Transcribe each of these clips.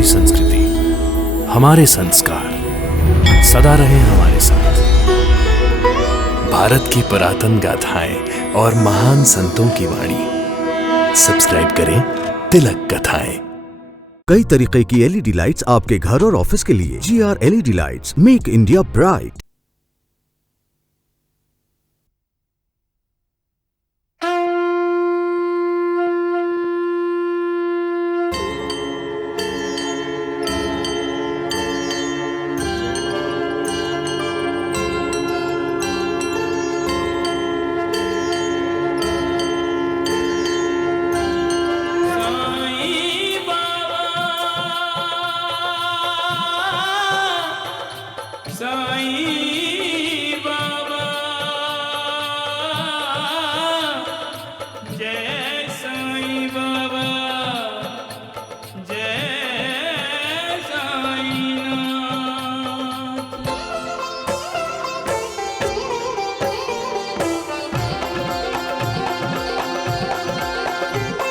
हमारी संस्कृति, हमारे संस्कार सदा रहे हमारे साथ। भारत की पुरातन गाथाएं और महान संतों की वाणी। सब्सक्राइब करें तिलक कथाएं। कई तरीके की एलईडी लाइट्स आपके घर और ऑफिस के लिए। GR LED lights, make India bright.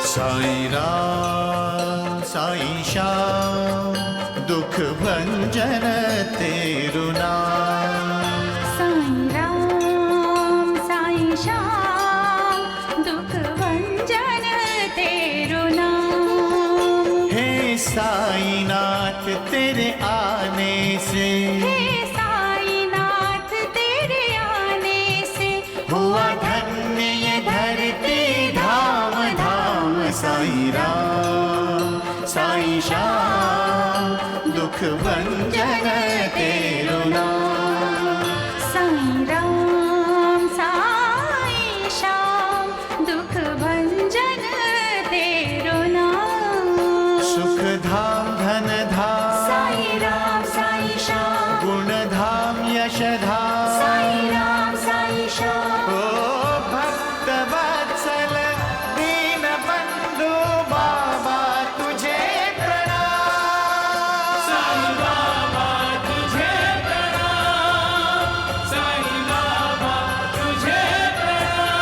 Sai Ram Sai Shyam दुख भंजन तेरु नाम। साईं राम साईं श्याम दुख भंजन तेरु नाम। हे साईं नाथ तेरे आने से, हे साईं नाथ तेरे आने से हुआ धन्य ये धरती धाम धाम। साईं राम साईं श्याम दुख भंजन तेरु नाम। साईं राम साईं श्याम दुख भंजन तेरु नाम। सुख धाम धन धाम साईं राम साईं श्याम गुण धाम यश धाम। साईं राम साईं श्याम ओ भक्त वत्सल दीन बंधु बाबा तुझे प्रणाम। साईं बाबा तुझे प्रणाम। साईं बाबा तुझे प्रणाम।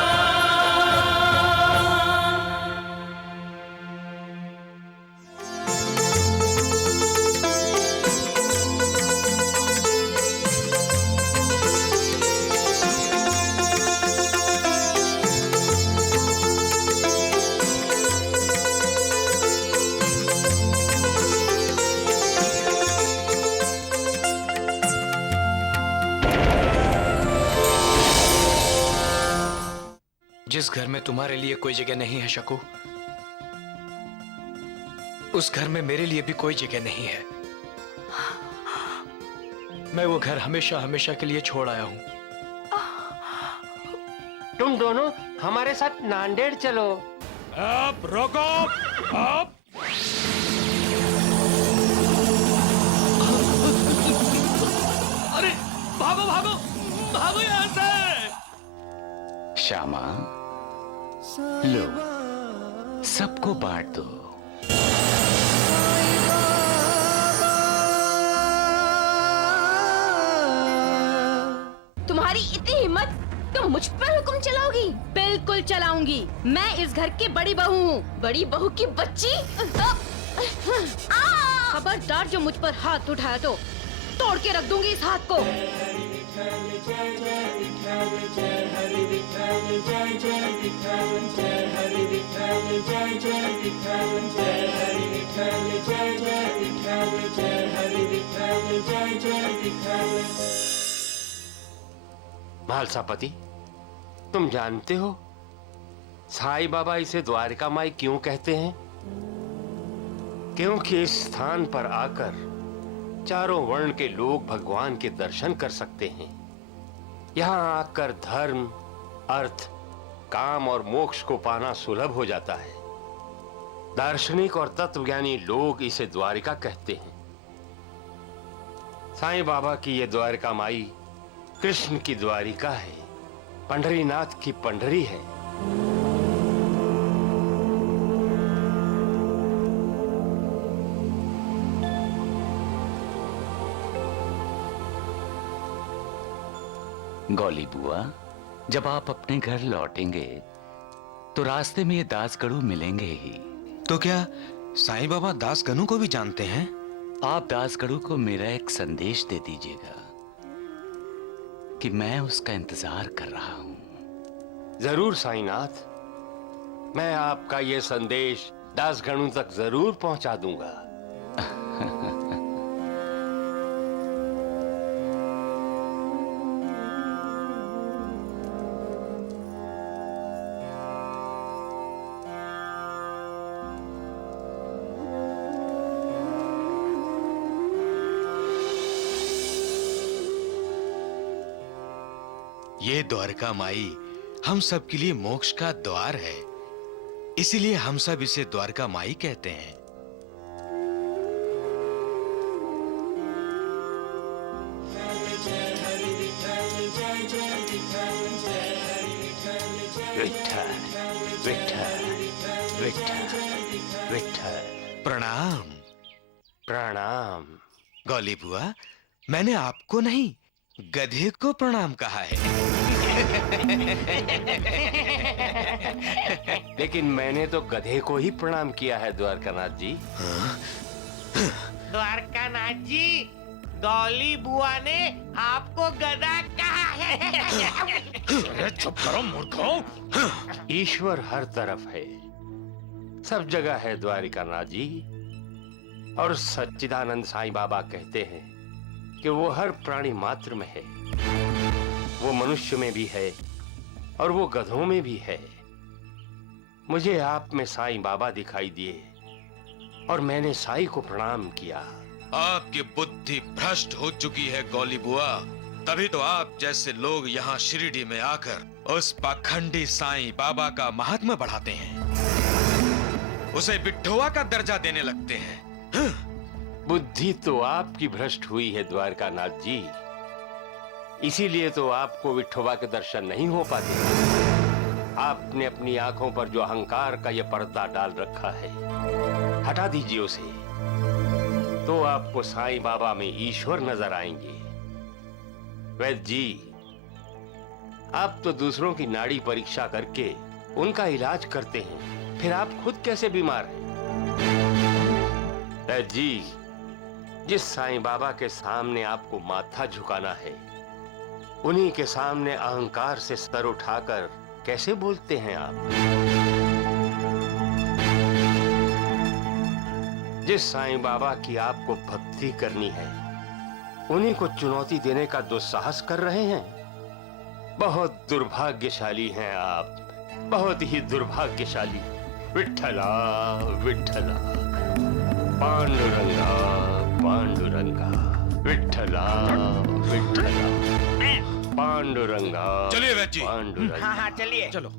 जिस घर में तुम्हारे लिए कोई जगह नहीं है शकू, उस घर में मेरे लिए भी कोई जगह नहीं है। मैं वो घर हमेशा हमेशा के लिए छोड़ आया हूं। तुम दोनों हमारे साथ नांदेड़ चलो। आप रोको, आप अरे भागो भागो भागो यहां से। श्यामा, लो सबको बांट दो। तुम्हारी इतनी हिम्मत, तुम मुझ पर हुक्म चलाओगी? बिल्कुल चलाऊंगी। मैं इस घर की बड़ी बहू हूँ। बड़ी बहू की बच्ची। खबरदार जो मुझ पर हाथ उठाया तो तोड़ के रख दूंगी इस हाथ को। भालसापति, तुम जानते हो साईं बाबा इसे द्वारिका माई क्यों कहते हैं? क्योंकि इस स्थान पर आकर चारों वर्ण के लोग भगवान के दर्शन कर सकते हैं। यहाँ आकर धर्म, अर्थ, काम और मोक्ष को पाना सुलभ हो जाता है। दार्शनिक और तत्वज्ञानी लोग इसे द्वारिका कहते हैं। साईं बाबा की ये द्वारिका माई कृष्ण की द्वारिका है, पंढरीनाथ की पंढरी है। गौली बुआ, जब आप अपने घर लौटेंगे तो रास्ते में ये दास गड़ू मिलेंगे ही। तो क्या साईं बाबा दास गनु को भी जानते हैं? आप दासगढ़ू को मेरा एक संदेश दे दीजिएगा कि मैं उसका इंतजार कर रहा हूं। जरूर साईनाथ, मैं आपका ये संदेश दासगणु तक जरूर पहुंचा दूंगा। ये द्वारका माई हम सब के लिए मोक्ष का द्वार है, इसीलिए हम सब इसे द्वारका माई कहते हैं। विठ्ठल विठ्ठल विठ्ठल विठ्ठल। प्रणाम। प्रणाम। गौली बुआ, मैंने आपको नहीं गधे को प्रणाम कहा है। लेकिन मैंने तो गधे को ही प्रणाम किया है द्वारकानाथ जी। द्वारकानाथ जी, गौली बुआ ने आपको गधा कहा है। अरे चुप करो मूर्खों। ईश्वर हर तरफ है, सब जगह है द्वारकानाथ जी। और सच्चिदानंद साईं बाबा कहते हैं कि वो हर प्राणी मात्र में है। वो मनुष्य में भी है और वो गधों में भी है। मुझे आप में साईं बाबा दिखाई दिए और मैंने साईं को प्रणाम किया। आपकी बुद्धि भ्रष्ट हो चुकी है गौली बुआ, तभी तो आप जैसे लोग यहाँ शिरडी में आकर उस पाखंडी साईं बाबा का महात्म्य बढ़ाते हैं, उसे बिट्ठोआ का दर्जा देने लगते हैं। बुद्धि तो आपकी भ्रष्ट हुई है द्वारकानाथ जी, इसीलिए तो आपको विठोबा के दर्शन नहीं हो पाते। आपने अपनी आंखों पर जो अहंकार का यह पर्दा डाल रखा है, हटा दीजिए उसे, तो आपको साईं बाबा में ईश्वर नजर आएंगे। वैद्य जी, आप तो दूसरों की नाड़ी परीक्षा करके उनका इलाज करते हैं, फिर आप खुद कैसे बीमार हैं? वैद्य जी, जिस साईं बाबा के सामने आपको माथा झुकाना है, उन्हीं के सामने अहंकार से सर उठाकर कैसे बोलते हैं आप? जिस साईं बाबा की आपको भक्ति करनी है, उन्हीं को चुनौती देने का दुस्साहस कर रहे हैं। बहुत दुर्भाग्यशाली हैं आप, बहुत ही दुर्भाग्यशाली। विठ्ठला विठ्ठला, पांडुरंगा पांडुरंगा, विठ्ठला विठ्ठला, पांडुरंगा। चलिए वैद्य जी। पांडुरंगा। हाँ हाँ चलिए। चलो।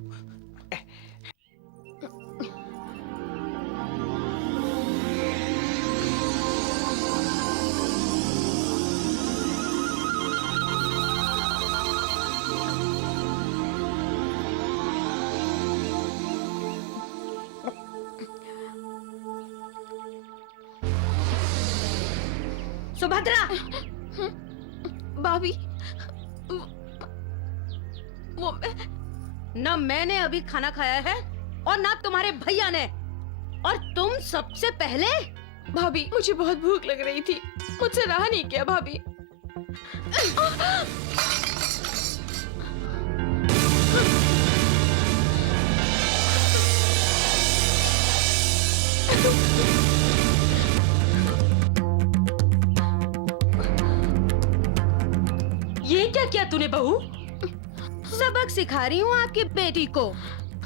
सुभद्रा। भाभी, वो ना मैंने अभी खाना खाया है और ना तुम्हारे भैया ने, और तुम सबसे पहले। भाभी मुझे बहुत भूख लग रही थी, मुझसे रहा नहीं गया भाभी। ये क्या किया तूने बहू? सबक सिखा रही हूँ आपकी बेटी को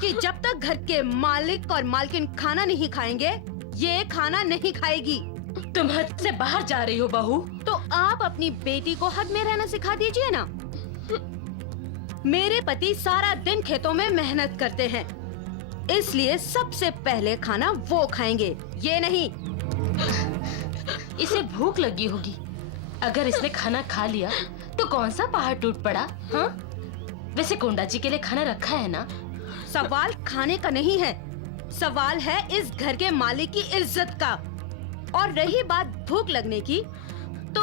कि जब तक घर के मालिक और मालकिन खाना नहीं खाएंगे, ये खाना नहीं खाएगी। तुम हद से बाहर जा रही हो बहू। तो आप अपनी बेटी को हद में रहना सिखा दीजिए ना। मेरे पति सारा दिन खेतों में मेहनत करते हैं, इसलिए सबसे पहले खाना वो खाएंगे, ये नहीं। इसे भूख लगी होगी, अगर इसने खाना खा लिया तो कौन सा पहाड़ टूट पड़ा? हाँ? वैसे कोंडा जी के लिए खाना रखा है ना? सवाल खाने का नहीं है, सवाल है इस घर के मालिक की इज्जत का। और रही बात भूख लगने की, तो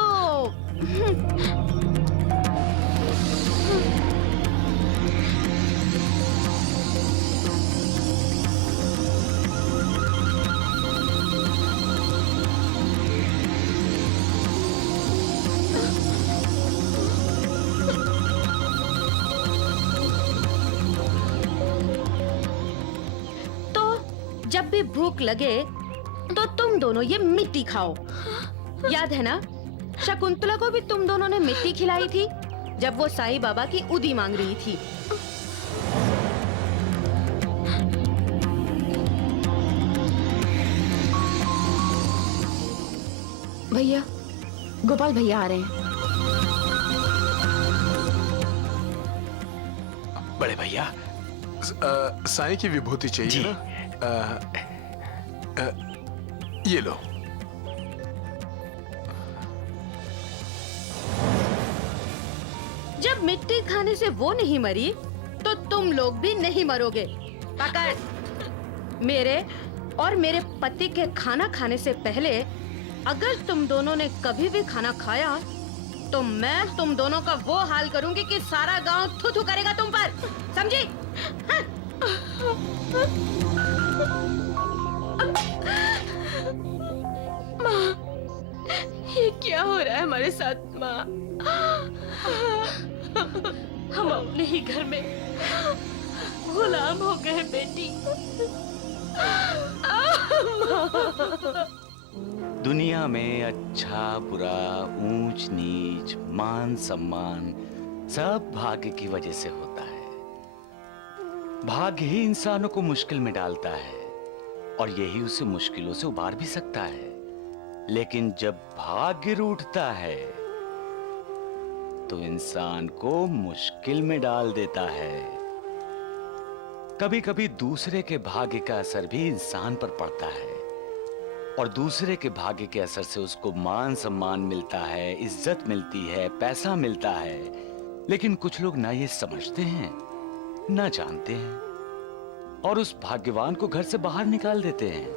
कभी भूख लगे तो तुम दोनों ये मिट्टी खाओ। याद है ना, शकुंतला को भी तुम दोनों ने मिट्टी खिलाई थी जब वो साईं बाबा की उदी मांग रही थी। भैया, गोपाल भैया आ रहे हैं। बड़े भैया, साईं की विभूति चाहिए ना? ये लो। जब मिट्टी खाने से वो नहीं मरी तो तुम लोग भी नहीं मरोगे। पकड़। मेरे और मेरे पति के खाना खाने से पहले अगर तुम दोनों ने कभी भी खाना खाया तो मैं तुम दोनों का वो हाल करूंगी कि सारा गांव थू-थू करेगा तुम पर। समझी? हाँ? माँ, ये क्या हो रहा है हमारे साथ माँ? हम अपने ही घर में गुलाम हो गए बेटी। दुनिया में अच्छा बुरा, ऊंच नीच, मान सम्मान सब भाग्य की वजह से होता है। भाग्य ही इंसानों को मुश्किल में डालता है और यही उसे मुश्किलों से उबार भी सकता है। लेकिन जब भाग्य रूठता है तो इंसान को मुश्किल में डाल देता है। कभी कभी दूसरे के भाग्य का असर भी इंसान पर पड़ता है और दूसरे के भाग्य के असर से उसको मान सम्मान मिलता है, इज्जत मिलती है, पैसा मिलता है। लेकिन कुछ लोग ना ये समझते हैं ना जानते हैं और उस भाग्यवान को घर से बाहर निकाल देते हैं।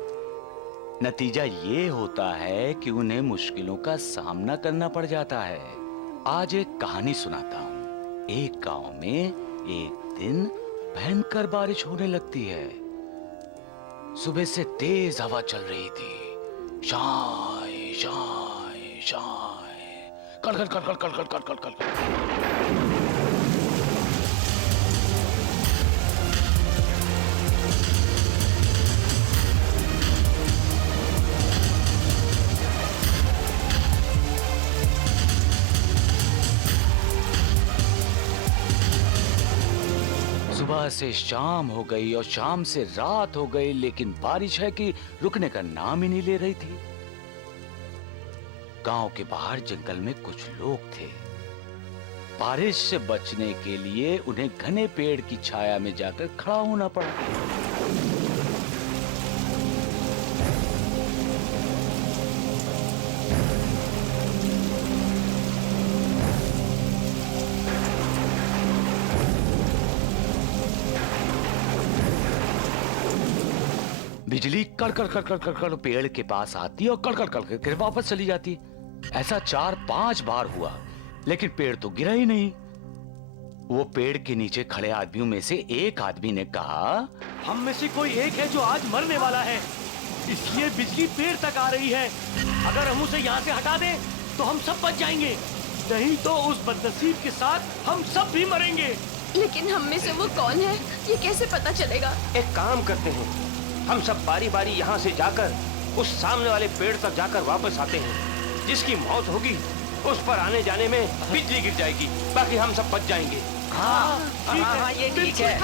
नतीजा ये होता है कि उन्हें मुश्किलों का सामना करना पड़ जाता है। आज एक कहानी सुनाता हूं। एक गांव में एक दिन भयंकर बारिश होने लगती है। सुबह से तेज हवा चल रही थी। शाय शाय शाय, कड़कड़ कड़कड़ कड़कड़ कड़कड़ कड़कड़। सुबह से शाम हो गई और शाम से रात हो गई, लेकिन बारिश है कि रुकने का नाम ही नहीं ले रही थी। गांव के बाहर जंगल में कुछ लोग थे। बारिश से बचने के लिए उन्हें घने पेड़ की छाया में जाकर खड़ा होना पड़ा। बिजली कड़कड़ कड़कड़ कड़कड़ पेड़ के पास आती और कड़कड़ कड़कड़ कर वापस चली जाती। ऐसा 4-5 बार हुआ, लेकिन पेड़ तो गिरा ही नहीं। वो पेड़ के नीचे खड़े आदमियों में से एक आदमी ने कहा, हम में से कोई एक है जो आज मरने वाला है, इसलिए बिजली पेड़ तक आ रही है। अगर हम उसे यहाँ से हटा दें तो हम सब बच जाएंगे, नहीं तो उस बदनसीब के साथ हम सब भी मरेंगे। लेकिन हम में से वो कौन है, ये कैसे पता चलेगा? एक काम करते हैं, हम सब बारी बारी यहाँ से जाकर उस सामने वाले पेड़ तक जाकर वापस आते हैं। जिसकी मौत होगी उस पर आने जाने में बिजली गिर जाएगी, बाकी हम सब बच जाएंगे। हाँ, ये ठीक है।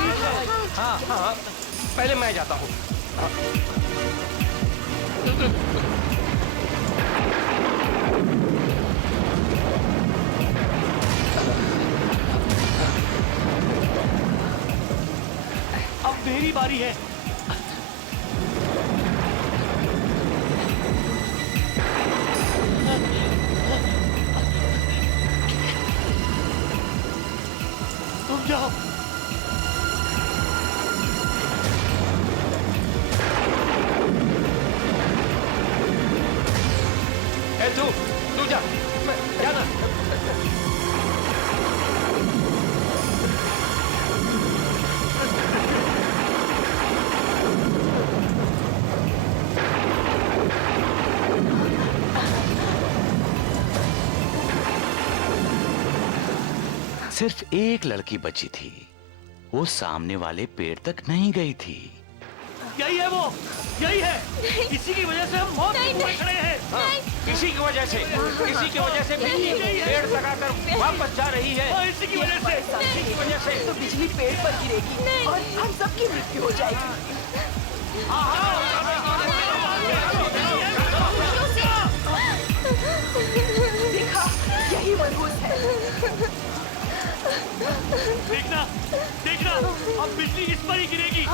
हाँ हाँ, पहले मैं जाता हूँ। अब मेरी बारी है। तुम जाओ। तू जा, जाना। सिर्फ एक लड़की बची थी। वो सामने वाले पेड़ तक नहीं गई थी। यही है वो, यही है। इसी की वजह से हम मौत के मुंह में खड़े हैं। इसी की वजह से बिजली पेड़ लगाकर वापस जा रही है। इसी की वजह से, इसी की वजह से तो बिजली पेड़ पर गिरेगी और हम सबकी मृत्यु हो जाएगी। देखा, यही मनहूस है। देखना, देखना, अब बिजली इस पर ही गिरेगी।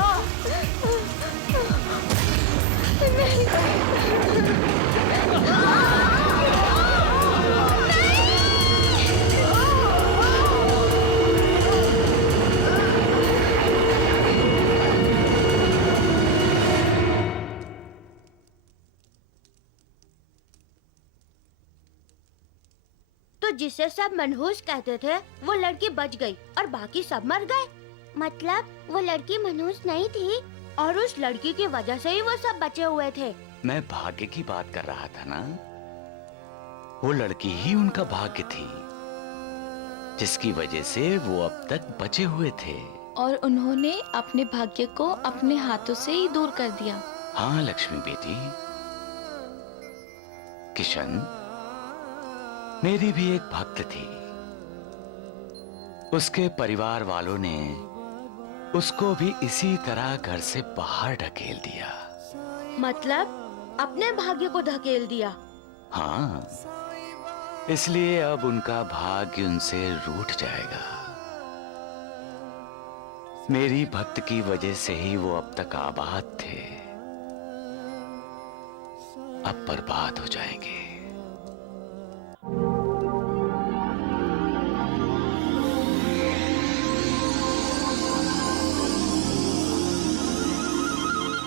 तो जिसे सब मनहूस कहते थे वो लड़की बच गई और बाकी सब मर गए। मतलब वो लड़की मनहूस नहीं थी और उस लड़की की वजह से ही वो सब बचे हुए थे। मैं भाग्य की बात कर रहा था ना। वो लड़की ही उनका भाग्य थी जिसकी वजह से वो अब तक बचे हुए थे। और उन्होंने अपने भाग्य को अपने हाथों से ही दूर कर दिया। हाँ लक्ष्मी बेटी। किशन, मेरी भी एक भक्त थी। उसके परिवार वालों ने उसको भी इसी तरह घर से बाहर ढकेल दिया। मतलब अपने भाग्य को धकेल दिया? हाँ, इसलिए अब उनका भाग्य उनसे रूठ जाएगा। मेरी भक्त की वजह से ही वो अब तक आबाद थे, अब बर्बाद हो जाएंगे।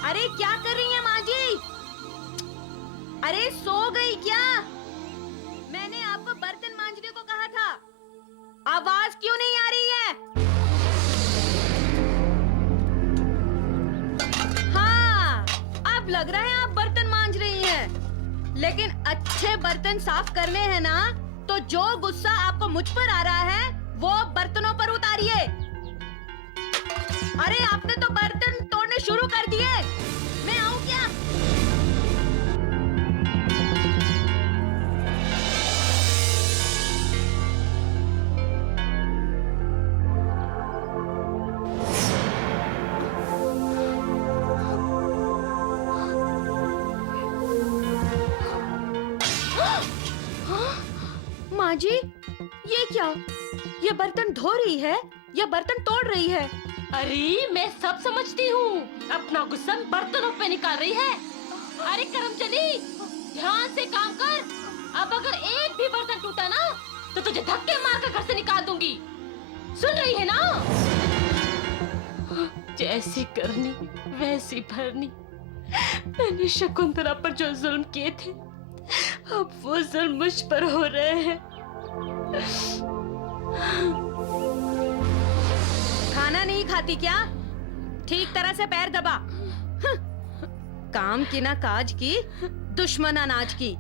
अरे क्या कर रही है माँ जी? अरे सो गई क्या? मैंने आपको बर्तन मांजने को कहा था। आवाज क्यों नहीं आ रही है? हाँ, अब लग रहा है आप बर्तन मांज रही हैं। लेकिन अच्छे बर्तन साफ करने हैं ना, तो जो गुस्सा आपको मुझ पर आ रहा है वो बर्तनों पर उतारिए। अरे आपने तो बर्तन तोड़ने शुरू कर दिए। मैं आऊं क्या? माँ जी, ये क्या? ये बर्तन धो रही है या बर्तन तोड़ रही है? अरे मैं सब समझती हूँ। अपना गुस्सा बर्तनों पे निकाल रही है। अरे करमचंदी, ध्यान से काम कर। अब अगर एक भी बर्तन टूटा ना तो तुझे धक्के मार कर घर से निकाल दूंगी। सुन रही है ना? जैसी करनी वैसी भरनी। मैंने शकुंतला पर जो जुल्म किए थे, अब वो जुल्म मुझ पर हो रहे हैं। खाना नहीं खाती क्या? ठीक तरह से पैर दबा। काम की ना काज की, दुश्मन अनाज की।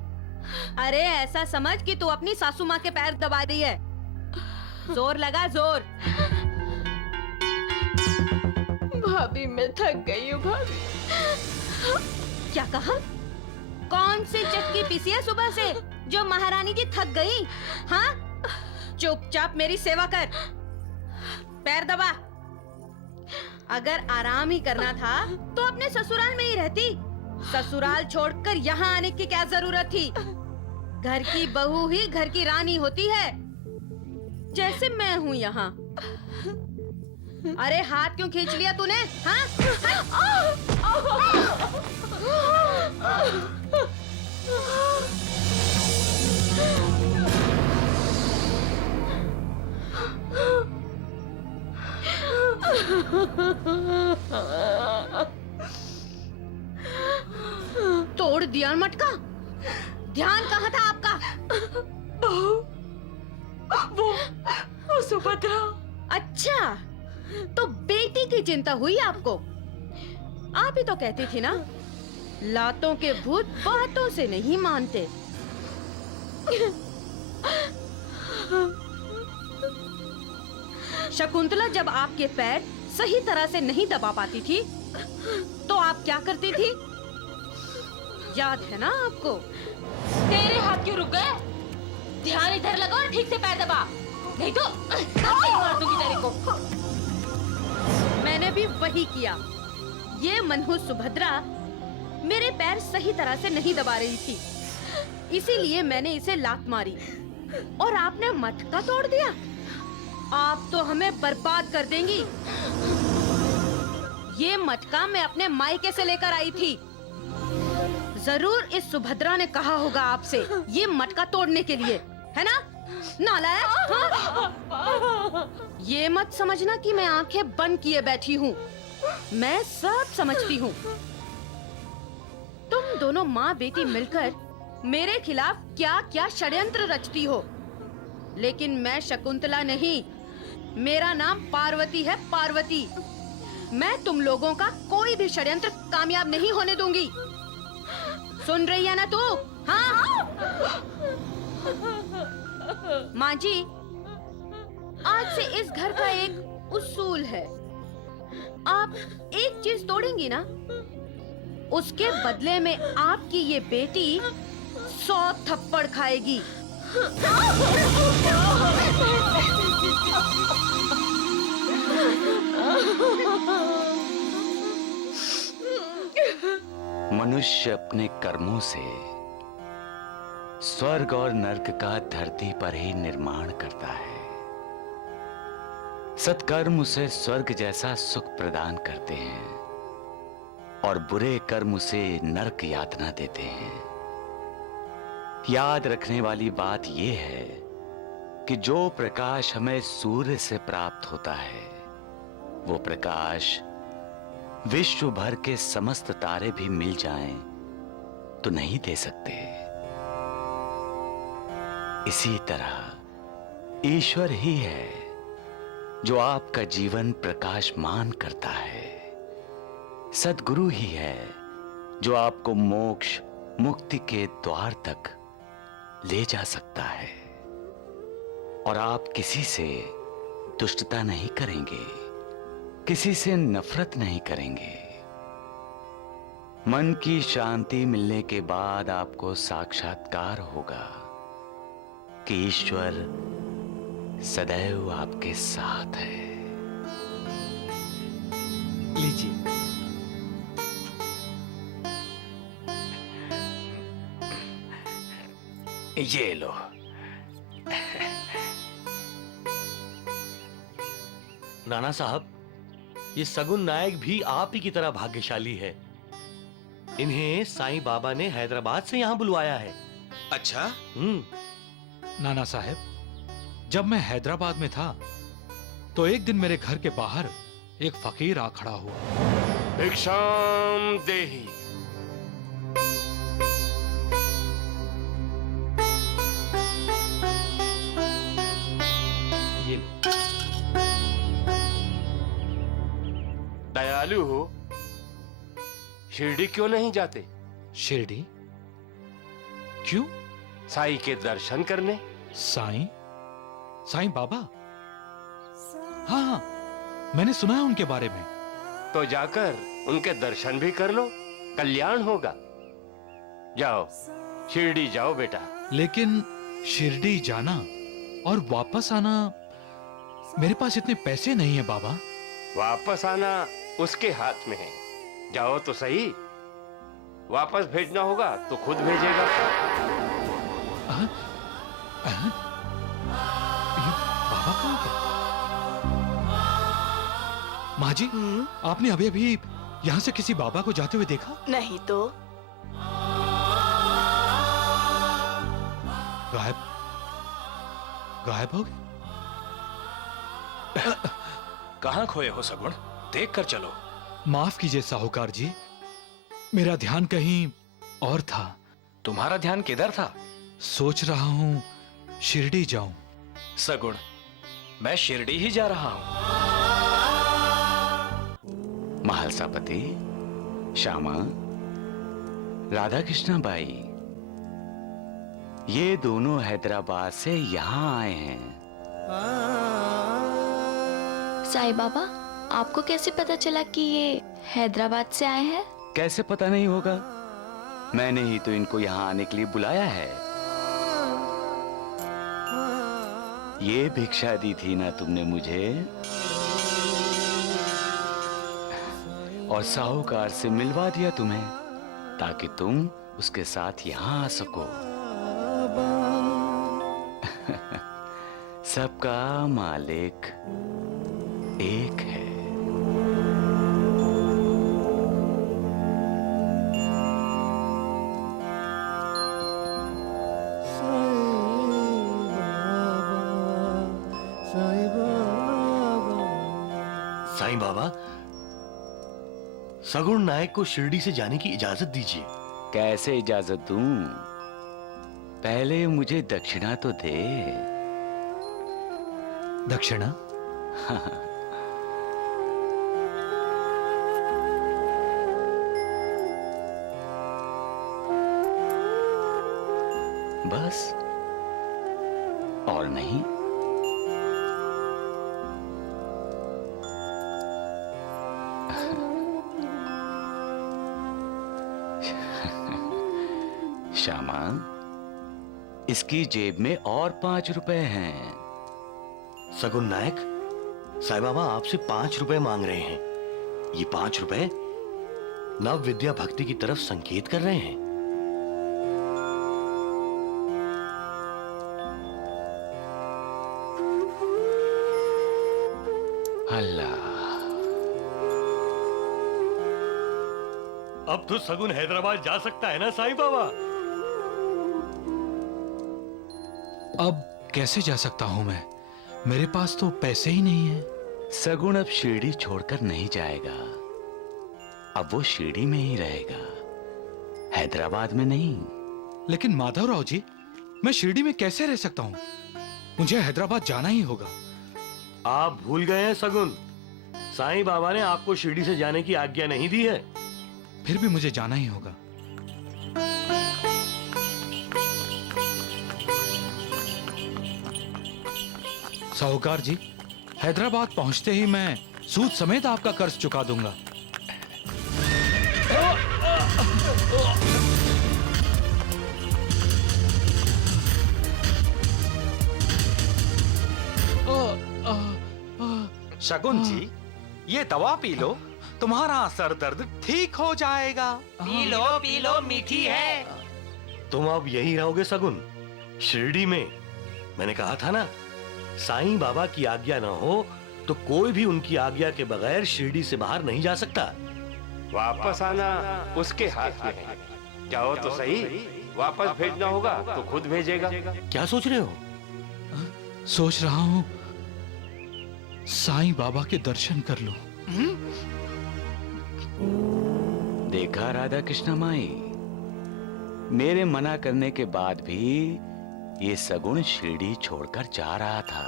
अरे ऐसा समझ कि तू अपनी सासू माँ के पैर दबा दी है। जोर लगा, जोर। भाभी मैं थक गई हूँ भाभी। क्या कहा? कौन सी चक्की पीसी है सुबह से जो महारानी जी थक गई? हाँ, चुपचाप मेरी सेवा कर, पैर दबा। अगर आराम ही करना था तो अपने ससुराल में ही रहती। ससुराल छोड़कर यहाँ आने की क्या जरूरत थी? घर की बहू ही घर की रानी होती है, जैसे मैं हूँ यहाँ। अरे हाथ क्यों खींच लिया तूने? हाँ? तोड़ दिया मटका। ध्यान कहाँ था आपका? वो सुभद्रा। अच्छा, तो बेटी की चिंता हुई आपको? आप ही तो कहती थी ना, लातों के भूत बातों से नहीं मानते। शकुंतला जब आपके पैर सही तरह से नहीं दबा पाती थी तो आप क्या करती थी? याद है ना आपको? तेरे हाथ क्यों रुक गए? ध्यान इधर लगा और ठीक से पैर दबा, नहीं तो मार दूंगी तेरे को। मैंने भी वही किया। ये मनहूस सुभद्रा मेरे पैर सही तरह से नहीं दबा रही थी, इसीलिए मैंने इसे लात मारी और आपने मटका तोड़ दिया। आप तो हमें बर्बाद कर देंगी। ये मटका मैं अपने मायके से लेकर आई थी। जरूर इस सुभद्रा ने कहा होगा आपसे ये मटका तोड़ने के लिए, है ना? नालायक! हाँ? ये मत समझना कि मैं आंखें बंद किए बैठी हूँ। मैं सब समझती हूँ। तुम दोनों माँ बेटी मिलकर मेरे खिलाफ क्या क्या षड्यंत्र रचती हो, लेकिन मैं शकुंतला नहीं, मेरा नाम पार्वती है, पार्वती। मैं तुम लोगों का कोई भी षड्यंत्र कामयाब नहीं होने दूंगी। सुन रही है ना तू? हाँ? माँ जी, आज से इस घर का एक उसूल है। आप एक चीज तोड़ेंगी ना, उसके बदले में आपकी ये बेटी 100 थप्पड़ खाएगी। मनुष्य अपने कर्मों से स्वर्ग और नरक का धरती पर ही निर्माण करता है। सत्कर्म उसे स्वर्ग जैसा सुख प्रदान करते हैं और बुरे कर्म उसे नरक यातना देते हैं। याद रखने वाली बात यह है कि जो प्रकाश हमें सूर्य से प्राप्त होता है, वो प्रकाश विश्व भर के समस्त तारे भी मिल जाएं तो नहीं दे सकते। इसी तरह ईश्वर ही है जो आपका जीवन प्रकाशमान करता है। सद्गुरु ही है जो आपको मोक्ष मुक्ति के द्वार तक ले जा सकता है। और आप किसी से दुष्टता नहीं करेंगे, किसी से नफरत नहीं करेंगे। मन की शांति मिलने के बाद आपको साक्षात्कार होगा कि ईश्वर सदैव आपके साथ है। लीजिए। ये लो। नाना साहब, ये सगुन नायक भी आप ही की तरह भाग्यशाली है। इन्हें साईं बाबा ने हैदराबाद से यहाँ बुलवाया है। अच्छा? नाना साहब, जब मैं हैदराबाद में था तो एक दिन मेरे घर के बाहर एक फकीर आ खड़ा हुआ। भिक्षाम देहि। ये दयालु हो, शिरडी क्यों नहीं जाते? शिरडी? क्यों? साईं के दर्शन करने। साईं? साईं बाबा? हाँ हाँ, मैंने सुना है उनके बारे में। तो जाकर उनके दर्शन भी कर लो, कल्याण होगा। जाओ, शिरडी जाओ बेटा। लेकिन शिरडी जाना और वापस आना, मेरे पास इतने पैसे नहीं है बाबा। वापस आना उसके हाथ में है। जाओ तो सही, वापस भेजना होगा तो खुद भेजेगा। बाबा कहाँ गए? माँ जी, आपने अभी अभी यहाँ से किसी बाबा को जाते हुए देखा? नहीं तो। गायब गायब हो गए? कहाँ खोए हो सगुण? देख कर चलो। माफ कीजिए साहूकार जी, मेरा ध्यान कहीं और था। तुम्हारा ध्यान किधर था? सोच रहा हूँ शिरडी जाऊं। सगुण, मैं शिरडी ही जा रहा हूं। महालसापति, श्यामा, राधा कृष्णा बाई, ये दोनों हैदराबाद से यहाँ आए हैं। साईं बाबा, आपको कैसे पता चला कि ये हैदराबाद से आए हैं? कैसे पता नहीं होगा? मैंने ही तो इनको यहाँ आने के लिए बुलाया है। ये भिक्षा दी थी ना तुमने मुझे, और साहूकार से मिलवा दिया तुम्हें ताकि तुम उसके साथ यहाँ आ सको। सबका मालिक एक है। साईं बाबा, सगुण नायक को शिरडी से जाने की इजाजत दीजिए। कैसे इजाजत दूं? पहले मुझे दक्षिणा तो दे। दक्षिणा? बस और नहीं। श्यामा, इसकी जेब में और 5 रुपए हैं। सगुन नायक, साईं बाबा आपसे 5 रुपए मांग रहे हैं। ये 5 रुपए नव विद्या भक्ति की तरफ संकेत कर रहे हैं। अल्लाह, अब तो सगुन हैदराबाद जा सकता है ना साईं बाबा? अब कैसे जा सकता हूं मैं? मेरे पास तो पैसे ही नहीं है। सगुन अब शिरडी छोड़कर नहीं जाएगा। अब वो शिरडी में ही रहेगा, हैदराबाद में नहीं। लेकिन माधवराव जी, मैं शिरडी में कैसे रह सकता हूँ? मुझे हैदराबाद जाना ही होगा। आप भूल गए हैं सगुन, साईं बाबा ने आपको शिरडी से जाने की आज्ञा नहीं दी है। फिर भी मुझे जाना ही होगा। साहूकार जी, हैदराबाद पहुंचते ही मैं सूद समेत आपका कर्ज चुका दूंगा। शगुन जी, ये दवा पी लो, तुम्हारा सर दर्द ठीक हो जाएगा। पी लो मीठी है। तुम अब यही रहोगे सगुन, शिरडी में? मैंने कहा था ना, साईं बाबा की आज्ञा ना हो तो कोई भी उनकी आज्ञा के बगैर शिरडी से बाहर नहीं जा सकता। वापस आना उसके हाथ में है। जाओ तो सही, वापस भेजना होगा तो खुद भेजेगा। क्या सोच रहे हो? सोच रहा हूं साईं बाबा के दर्शन कर लूं। देखा राधा कृष्ण माई, मेरे मना करने के बाद भी ये सगुन शिरडी छोड़कर जा रहा था।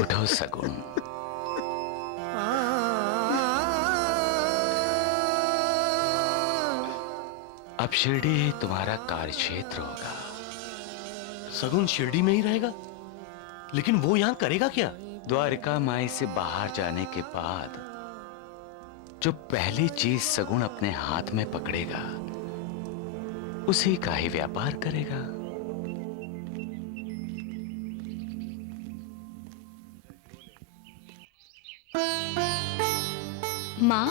उठो सगुन। अब शिरडी तुम्हारा कार्यक्षेत्र होगा। सगुन शिरडी में ही रहेगा? लेकिन वो यहां करेगा क्या? द्वारिका माई से बाहर जाने के बाद जो पहली चीज सगुन अपने हाथ में पकड़ेगा, उसी का ही व्यापार करेगा। माँ,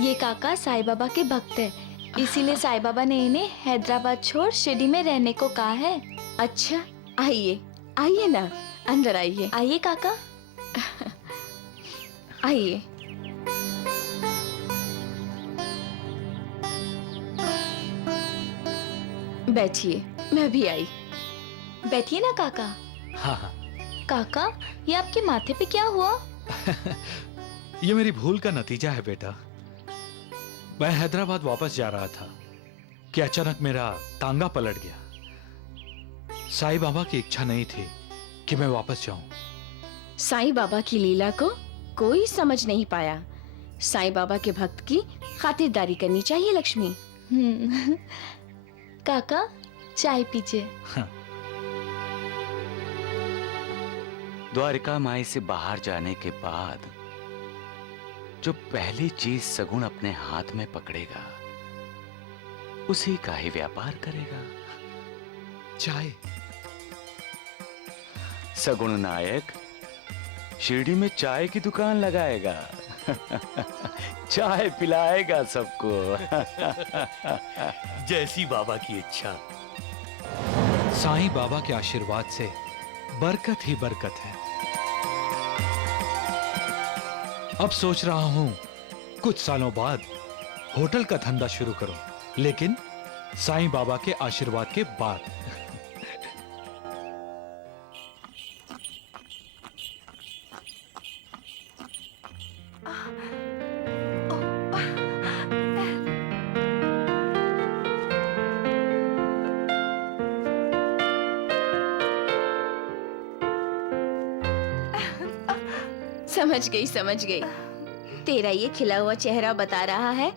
ये काका साईं बाबा के भक्त है, इसीलिए साईं बाबा ने इन्हें हैदराबाद छोड़ शिरडी में रहने को कहा है। अच्छा, आइए आइए ना, अंदर आइए। आइए काका। आइए। बैठिए, मैं भी आई। बैठिए ना काका। हाँ हाँ। काका, ये आपके माथे पे क्या हुआ? ये मेरी भूल का नतीजा है बेटा। मैं हैदराबाद वापस जा रहा था कि अचानक मेरा तांगा पलट गया। साईं बाबा की इच्छा नहीं थी कि मैं वापस जाऊं। साईं बाबा की लीला को कोई समझ नहीं पाया। साईं बाबा के भक्त की खातिरदारी करनी चाहिए लक्ष्मी। काका, चाय पीजिए। हाँ। द्वारिका माई से बाहर जाने के बाद जो पहली चीज सगुण अपने हाथ में पकड़ेगा उसी का ही व्यापार करेगा। चाय। सगुण नायक शिरडी में चाय की दुकान लगाएगा। चाय पिलाएगा सबको। जैसी बाबा की इच्छा। साईं बाबा के आशीर्वाद से बरकत ही बरकत है। अब सोच रहा हूं कुछ सालों बाद होटल का धंधा शुरू करूं, लेकिन साईं बाबा के आशीर्वाद के बाद। समझ गई। तेरा ये खिला हुआ चेहरा बता रहा है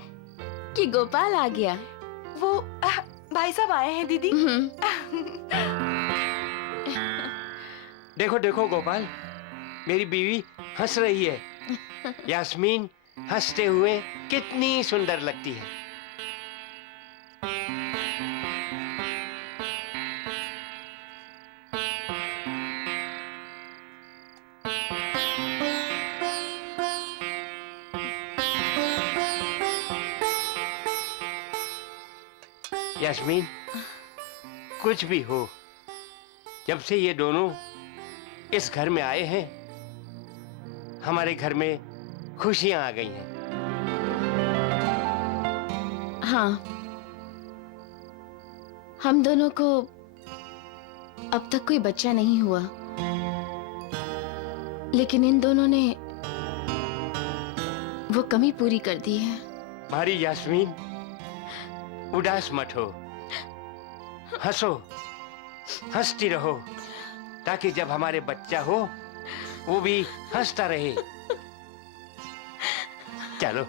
कि गोपाल आ गया। वो भाई साहब आए हैं दीदी। देखो देखो गोपाल, मेरी बीवी हंस रही है। यास्मीन हंसते हुए कितनी सुंदर लगती है। यास्मीन, कुछ भी हो, जब से ये दोनों इस घर में आए हैं, हमारे घर में खुशियां आ गई हैं। हाँ, हम दोनों को अब तक कोई बच्चा नहीं हुआ, लेकिन इन दोनों ने वो कमी पूरी कर दी है। हमारी यास्मीन, उदास मत हो, हंसो, हंसती रहो, ताकि जब हमारे बच्चा हो वो भी हंसता रहे। चलो।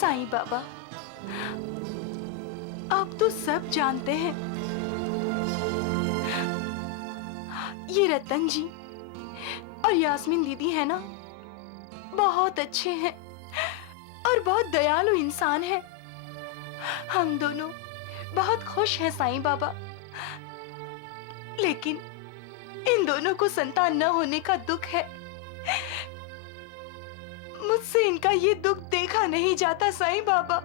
साईं बाबा, आप तो सब जानते हैं, ये रतन जी और यास्मीन दीदी है ना, बहुत अच्छे हैं और बहुत दयालु इंसान है। हम दोनों बहुत खुश हैं साईं बाबा, लेकिन इन दोनों को संतान न होने का दुख है। मुझसे इनका ये दुख देखा नहीं जाता साईं बाबा।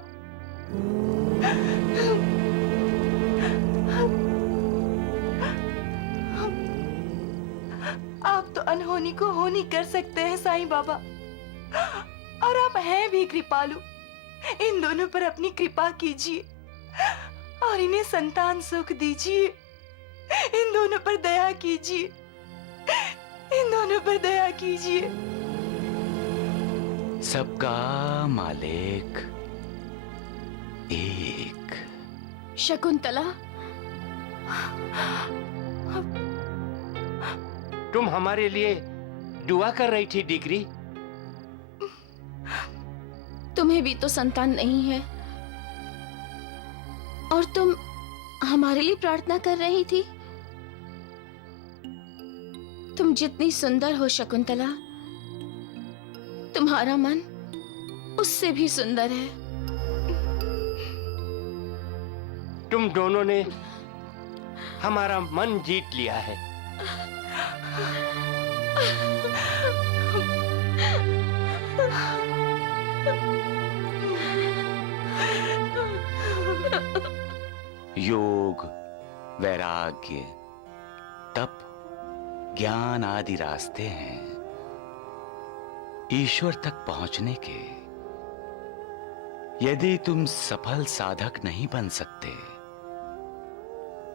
आप तो अनहोनी को होनी कर सकते हैं साईं बाबा, और आप हैं भी कृपालु। इन दोनों पर अपनी कृपा कीजिए और इन्हें संतान सुख दीजिए। इन दोनों पर दया कीजिए, इन दोनों पर दया कीजिए। सबका मालिक एक। शकुंतला, तुम हमारे लिए दुआ कर रही थी डिग्री। तुम्हें भी तो संतान नहीं है और तुम हमारे लिए प्रार्थना कर रही थी। तुम जितनी सुंदर हो शकुंतला, तुम्हारा मन उससे भी सुंदर है। तुम दोनों ने हमारा मन जीत लिया है। योग, वैराग्य, तप, ज्ञान आदि रास्ते हैं ईश्वर तक पहुंचने के। यदि तुम सफल साधक नहीं बन सकते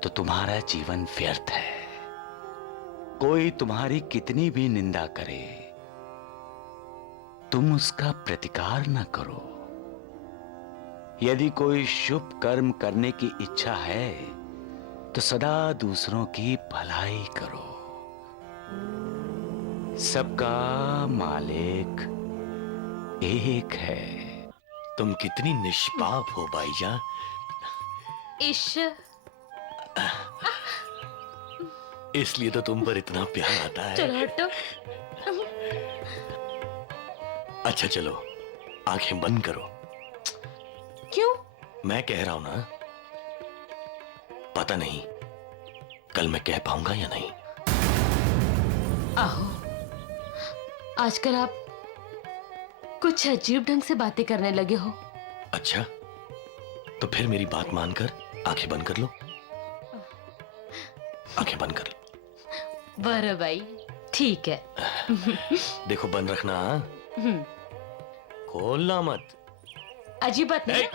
तो तुम्हारा जीवन व्यर्थ है। कोई तुम्हारी कितनी भी निंदा करे, तुम उसका प्रतिकार न करो। यदि कोई शुभ कर्म करने की इच्छा है तो सदा दूसरों की भलाई करो। सबका मालिक एक है। तुम कितनी निष्पाप हो भाईजान। इश इसलिए तो तुम पर इतना प्यार आता है। चलो हटो। अच्छा चलो, आंखें बंद करो। क्यों? मैं कह रहा हूं ना, पता नहीं कल मैं कह पाऊंगा या नहीं। आहो, आजकल आप कुछ अजीब ढंग से बातें करने लगे हो। अच्छा, तो फिर मेरी बात मानकर आंखें बंद कर लो। आंखें बंद कर लो। बराबर भाई, ठीक है। देखो बंद रखना। हम्म, खोलना मत। अजीब बात नहीं।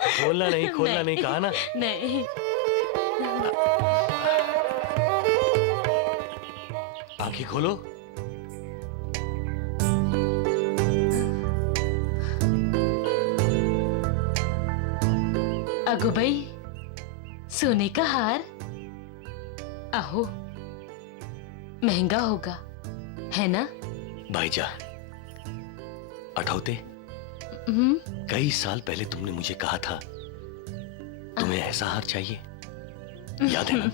खोलना नहीं, खोलना नहीं कहा ना। नहीं। आंखें खोलो। अगो भाई, सोने का हार। आहो, महंगा होगा, है ना? भाईजा, अठौते, कई साल पहले तुमने मुझे कहा था तुम्हें ऐसा हार चाहिए, याद है ना?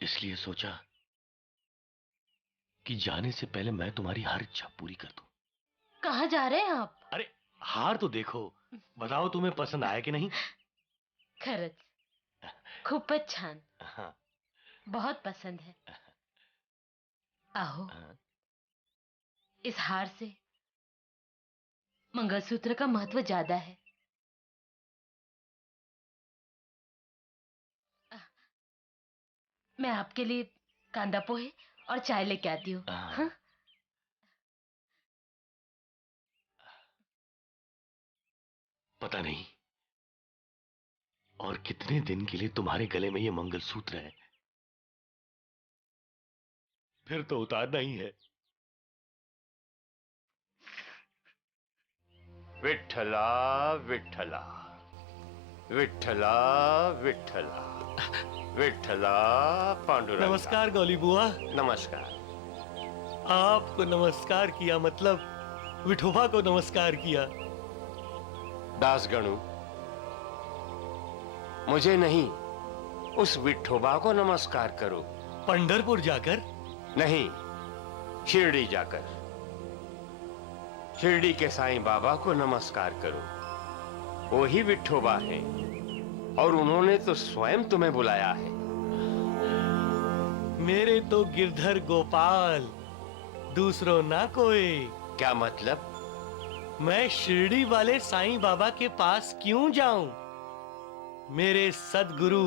इसलिए सोचा कि जाने से पहले मैं तुम्हारी हर इच्छा पूरी कर दूं। कहाँ जा रहे हैं आप? अरे हार तो देखो, बताओ तुम्हें पसंद आया कि नहीं? खरच खूपच छान, हाँ। बहुत पसंद है। आहो, इस हार से मंगलसूत्र का महत्व ज्यादा है। मैं आपके लिए कांदा पोहे और चाय लेके आती हूँ। हाँ? पता नहीं और कितने दिन के लिए तुम्हारे गले में ये मंगलसूत्र है। फिर तो उतारना ही है। विठ्ठला विठ्ठला विठ्ठला विठ्ठला विठ्ठला पांडुरंगा। नमस्कार गौली बुआ। नमस्कार। आपको नमस्कार किया मतलब विठोबा को नमस्कार किया। दासगणु, मुझे नहीं, उस विठोबा को नमस्कार करो। पंढरपुर जाकर? नहीं, शिरडी जाकर। शिरडी के साईं बाबा को नमस्कार करो। वो ही विठोबा है और उन्होंने तो स्वयं तुम्हें बुलाया है। मेरे तो गिरधर गोपाल, दूसरों ना कोई। क्या मतलब? मैं शिरडी वाले साईं बाबा के पास क्यों जाऊं? मेरे सद्गुरु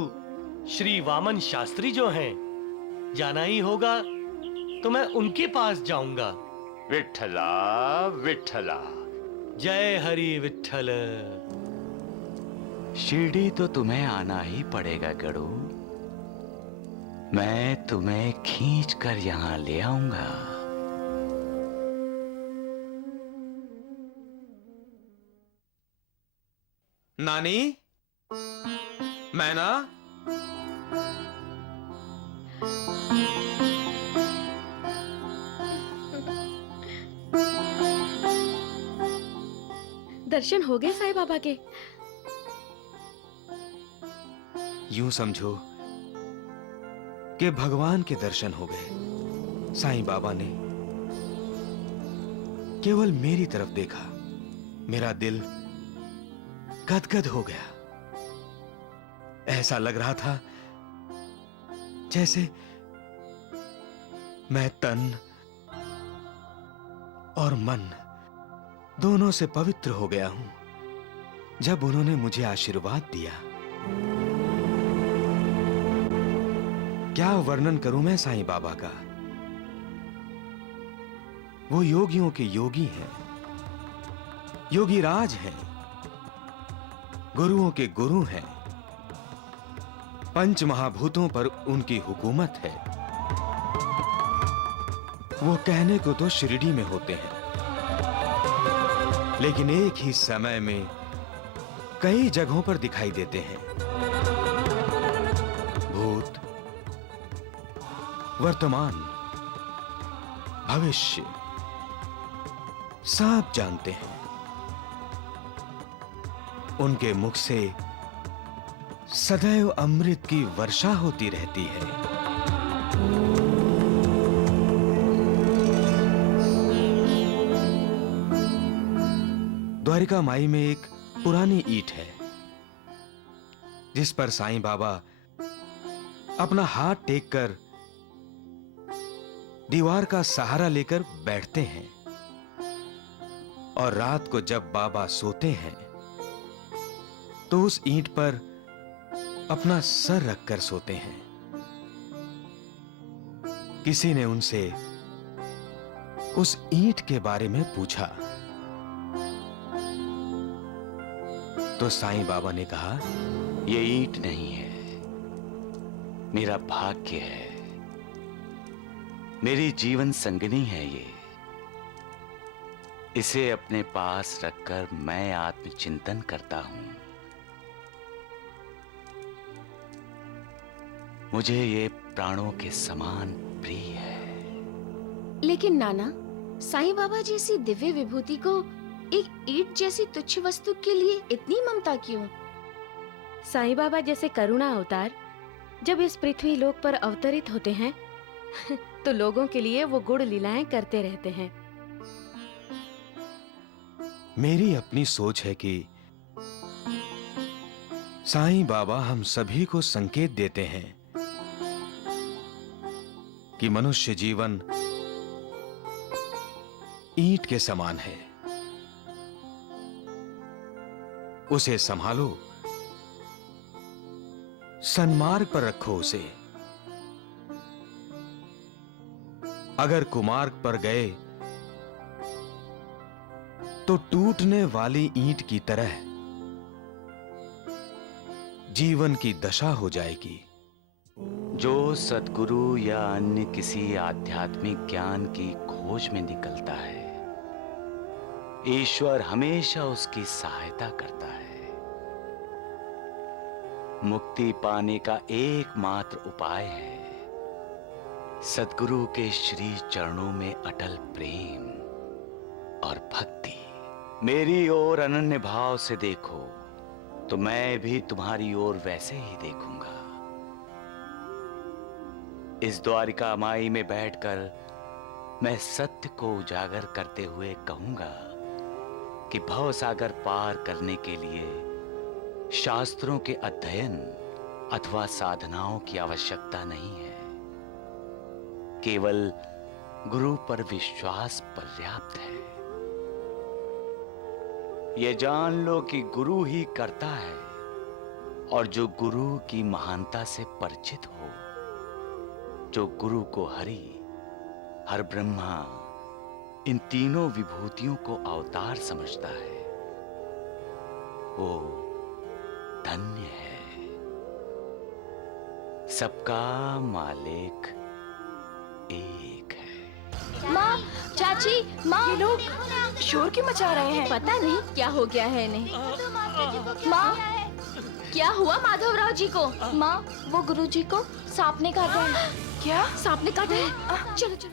श्री वामन शास्त्री जो हैं, जाना ही होगा तो मैं उनके पास जाऊंगा। विठ्ठला विठ्ठला। जय हरि विठ्ठल। शिरडी तो तुम्हें आना ही पड़ेगा गड़ू। मैं तुम्हें खींच कर यहां ले आऊंगा। नानी, मैना, दर्शन हो गए साईं बाबा के? यूं समझो कि भगवान के दर्शन हो गए। साईं बाबा ने केवल मेरी तरफ देखा, मेरा दिल गदगद हो गया। ऐसा लग रहा था जैसे मैं तन और मन दोनों से पवित्र हो गया हूं जब उन्होंने मुझे आशीर्वाद दिया। क्या वर्णन करूं मैं साईं बाबा का। वो योगियों के योगी हैं, योगी राज हैं, गुरुओं के गुरु हैं। पंच महाभूतों पर उनकी हुकूमत है। वो कहने को तो शिरडी में होते हैं, लेकिन एक ही समय में कई जगहों पर दिखाई देते हैं। भूत, वर्तमान, भविष्य सब जानते हैं। उनके मुख से सदैव अमृत की वर्षा होती रहती है। द्वारिका माई में एक पुरानी ईंट है जिस पर साईं बाबा अपना हाथ टेक कर दीवार का सहारा लेकर बैठते हैं और रात को जब बाबा सोते हैं तो उस ईंट पर अपना सर रखकर सोते हैं। किसी ने उनसे उस ईंट के बारे में पूछा तो साईं बाबा ने कहा, ये ईंट नहीं है, मेरा भाग्य है, मेरी जीवन संगनी है ये। इसे अपने पास रखकर मैं आत्मचिंतन करता हूं। मुझे ये प्राणों के समान प्रिय है। लेकिन नाना, साईं बाबा जैसी दिव्य विभूति को एक ईंट जैसी तुच्छ वस्तु के लिए इतनी ममता क्यों? साईं बाबा जैसे करुणा अवतार जब इस पृथ्वी लोक पर अवतरित होते हैं तो लोगों के लिए वो गुण लीलाएं करते रहते हैं। मेरी अपनी सोच है कि साईं बाबा हम सभी को संकेत देते हैं कि मनुष्य जीवन ईंट के समान है। उसे संभालो, सन्मार्ग पर रखो उसे। अगर कुमार्ग पर गए तो टूटने वाली ईंट की तरह जीवन की दशा हो जाएगी। जो सद्गुरु या अन्य किसी आध्यात्मिक ज्ञान की खोज में निकलता है, ईश्वर हमेशा उसकी सहायता करता है। मुक्ति पाने का एकमात्र उपाय है सद्गुरु के श्री चरणों में अटल प्रेम और भक्ति। मेरी ओर अनन्य भाव से देखो तो मैं भी तुम्हारी ओर वैसे ही देखूंगा। इस द्वारिका माई में बैठकर मैं सत्य को उजागर करते हुए कहूंगा कि भव सागर पार करने के लिए शास्त्रों के अध्ययन अथवा साधनाओं की आवश्यकता नहीं है। केवल गुरु पर विश्वास पर्याप्त है। ये जान लो कि गुरु ही करता है, और जो गुरु की महानता से परिचित हो, जो गुरु को हरि, हर ब्रह्मा, इन तीनों विभूतियों को अवतार समझता है, वो धन्य है। सबका मालिक एक है। माँ, चाची, माँ, ये लोग शोर क्यों मचा रहे हैं? पता नहीं क्या हो गया है इन्हें। माँ, क्या हुआ माधवराव जी को? माँ, वो गुरुजी को सांप ने काटा है। क्या? सांप ने काटा है? चलो चलो।